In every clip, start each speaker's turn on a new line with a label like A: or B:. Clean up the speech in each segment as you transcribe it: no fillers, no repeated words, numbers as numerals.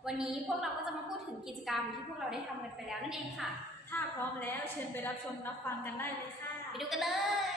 A: วันนี้พวกเราก็จะมาพูดถึงกิจกรรมที่พวกเราได้ทำกันไปแล้วนั่นเองค่ะ
B: ถ้าพร้อมแล้วเชิญไปรับชมรับฟังกันได้เลยค่ะ
A: ไปดูกันเลย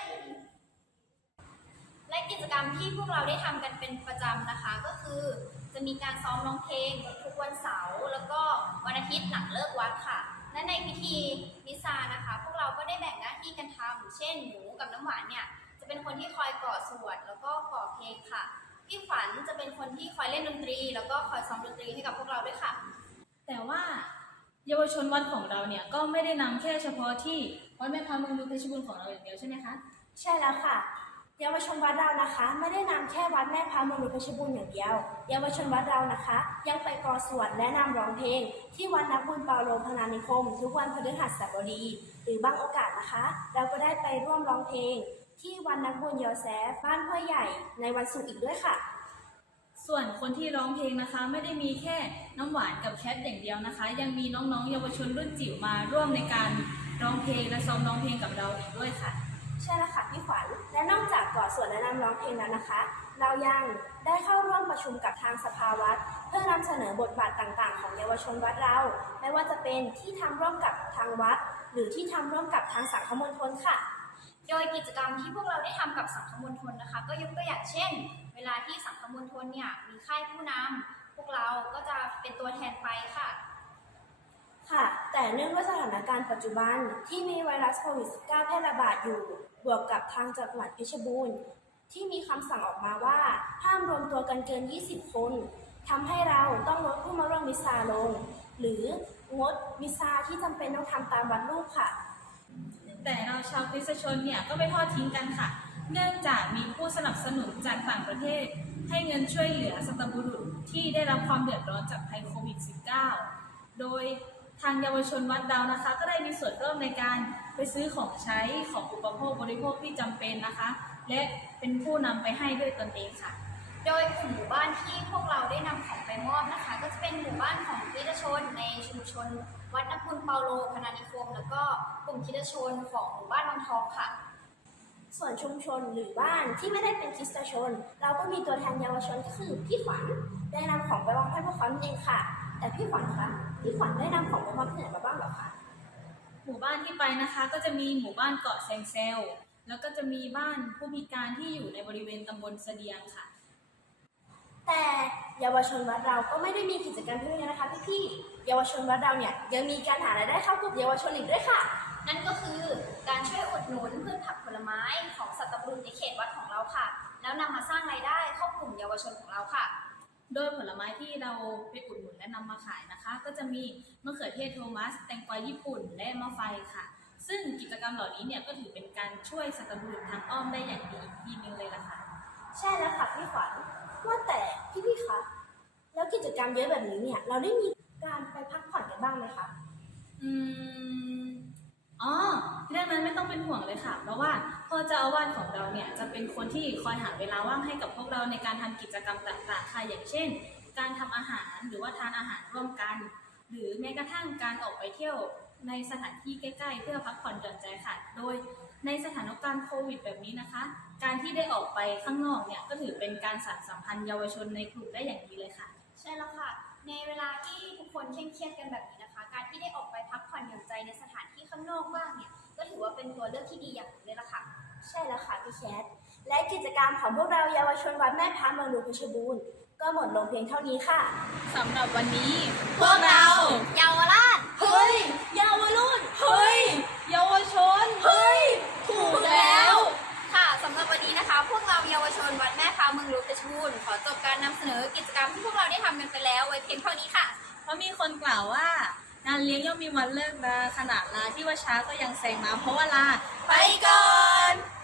A: และกิจกรรมที่พวกเราได้ทำกันเป็นประจำนะคะก็คือจะมีการซ้อมร้องเพลงทุกวันเสาร์แล้วก็วันอาทิตย์หลังเลิกวัดค่ะและในพิธีมิซานะคะพวกเราก็ได้แบ่งหน้าที่กันทำเช่นหมูกับน้ำหวานเนี่ยจะเป็นคนที่คอยก่อสวดแล้วก็ก่อเพลงค่ะพี่ขวัญจะเป็นคนที่คอยเล่นดนตรีแล้วก็คอยซ้อมดนตรีให้กับพวกเราด้วยค่ะ
B: แต่ว่าเยาวชนวัดของเราเนี่ยก็ไม่ได้นำแค่เฉพาะที่วัดแม่พระเมืองเพชรบูรณ์ของเราอย่างเดียวใช่ไหมคะ
C: ใช่แล้วค่ะเยาวชนวัดเรานะคะไม่ได้นำแค่วัดแม่พระเมืองเพชรบูรณ์อย่างเดียวเยาวชนวัดเรานะคะยังไปก่อสวดและนำร้องเพลงที่วัดนักบุญเปาโลพนานิคมทุกวันพฤหัสบดีหรือบางโอกาสนะคะเราก็ได้ไปร่วมร้องเพลงที่วัดนักบุญยอแซฟบ้านห้วยใหญ่ในวันศุกร์อีกด้วยค่ะ
B: ส่วนคนที่ร้องเพลงนะคะไม่ได้มีแค่น้ำหวานกับแคทอย่างเดียวนะคะยังมีน้องๆเยาวชนรุ่นจิ๋วมาร่วมในการร้องเพลงและซ้อมร้องเพลงกับเราอีกด้วยค่ะ
C: ใช่แล้วค่ะพี่ขวัญและนอกจากก่อสวดและนำร้องเพลงแล้วนะคะเรายังได้เข้าร่วมประชุมกับทางสภาวัดเพื่อนำเสนอบทบาทต่างๆของเยาวชนวัดเราไม่ว่าจะเป็นที่ทำร่วมกับทางวัดหรือที่ทำร่วมกับทางสังฆมณฑลค่ะ
A: โดยกิจกรรมที่พวกเราได้ทำกับสังฆมณฑลนะคะก็ยกตัวอย่างเช่นเวลาที่สังฆมณฑลเนี่ยมีค่ายผู้นำพวกเราก็จะเป็นตัวแทนไปค่ะ
C: ค่ะแต่เนื่องด้วยสถานการณ์ปัจจุบันที่มีไวรัสโควิด -19 แพร่ระบาดอยู่บวกกับทางจังหวัดเพชรบูรณ์ที่มีคำสั่งออกมาว่าห้ามรวมตัวกันเกิน 20 คนทำให้เราต้องลดผู้มาร่วมมิสซาลงหรืองดมิสซาที่จำเป็นต้องทำตามวันลูกค่ะ
B: แต่เราชาวคริสตชนเนี่ยก็ไม่ทอดทิ้งกันค่ะเนื่องจากมีผู้สนับสนุนจากต่างประเทศให้เงินช่วยเหลือสัตบุรุษที่ได้รับความเดือดร้อนจากภัยโควิด -19 โดยทางเยาวชนวัดดาวนะคะก็ได้มีส่วนร่วมในการไปซื้อของใช้ของอุปโภคบริโภคที่จำเป็นนะคะและเป็นผู้นำไปให้ด้วยตนเองค่ะ
A: โดยกลุ่มหมู่บ้านที่พวกเราได้นำของไปมอบนะคะก็จะเป็นหมู่บ้านของคริสตชนในชุมชนวัดนักบุญเปาโลพนานิคมแล้วก็กลุ่มคริสตชนของหมู่บ้านวังทองค่ะ
C: ส่วนชุมชนหรือบ้านที่ไม่ได้เป็นคริสตชนเราก็มีตัวแทนเยาวชนก็คือพี่ขวัญได้นำของไปมอบให้พวกเขาเองค่ะแต่พี่ขวัญคะพี่ขวัญได้นำของไปมอบที่ไหนมาบ้างเหรอคะ
B: หมู่บ้านที่ไปนะคะก็จะมีหมู่บ้านเกาะแซงเซลแล้วก็จะมีบ้านผู้พิการที่อยู่ในบริเวณตำบลเสดียงค่ะ
C: แต่เยาวชนวัดเราก็ไม่ได้มีกิจกรรมเพียงนี้นะคะพี่ๆเยาวชนวัดเราเนี่ยยังมีการหารายได้เข้ากลุ่มเยาวชนอีกด้วยค่ะ
A: นั่นก็คือการช่วยอุดหนุนพืชผักผลไม้ของสัตบุรุษในเขตวัดของเราค่ะแล้วนำมาสร้างรายได้เข้ากลุ่มเยาวชนของเราค่ะ
B: โดยผลไม้ที่เราไปอุดหนุนและนำมาขายนะคะก็จะมีมะเขือเทศโทมัสแตงกวาญี่ปุ่นและมะไฟค่ะซึ่งกิจกรรมเหล่านี้เนี่ยก็ถือเป็นการช่วยสัตบุรุษทางอ้อมได้อย่างดีอีกทีนึงเลยล่ะค่ะ
C: ใช่แล้วค่ะพี่ขวัญว่าแต่พี่คะแล้วกิจกรรมเยอะแบบนี้เนี่ยเราได้มีการไปพักผ่อนกันบ้างไหมคะ
B: อ๋อเรื่องนั้นไม่ต้องเป็นห่วงเลยค่ะเพราะว่าพ่อเจ้าอาวาสของเราเนี่ยจะเป็นคนที่คอยหาเวลาว่างให้กับพวกเราในการทำกิจกรรมต่างๆค่ะอย่างเช่นการทำอาหารหรือว่าทานอาหารร่วมกันหรือแม้กระทั่งการออกไปเที่ยวในสถานที่ใกล้ๆเพื่อพักผ่อนหย่อนใจค่ะโดยในสถานการณ์โควิดแบบนี้นะคะการที่ได้ออกไปข้างนอกเนี่ยก็ถือเป็นการสานสัมพันธ์เยาวชนในกลุ่มได้อย่างดีเลยค่ะ
A: ใช่แล้วค่ะในเวลาที่ทุกคนเคร่งเครียดกันแบบนี้นะคะการที่ได้ออกไปพักผ่อนหย่อนใจในสถานที่ข้างนอกบ้างเนี่ยก็ถือว่าเป็นตัวเลือกที่ดีอย่างหนึ่งเลยล่ะค่ะ
C: ใช่แล้วค่ะพี่แคทและกิจกรรมของพวกเราเยาวชนวัดแม่พระเมืองเพชรบูรณ์ก็หมดลงเพียงเท่านี้ค่ะ
B: สำหรับวันนี้
A: พวกเราเยาวราช
C: เฮ้ยเยาวรุ่น
B: เฮ้ยเยาวชน
C: เฮ้ยถูกแล้ว
A: ค่ะสำหรับวันนี้นะคะพวกเราเยาวชนวัดแม่พระเมืองเพชรบูรณ์ขอจบการนำเสนอกิจกรรมที่พวกเราได้ทำกันไปแล้วไว้เพียงเท่านี้ค่ะ
B: เพราะมีคนกล่าวว่างานเลี้ยงย่อมมีวันเลิกลาขนาดลาที่ว่าช้าก็ยังแซงมาเพราะว่าลา
A: ไปก่อน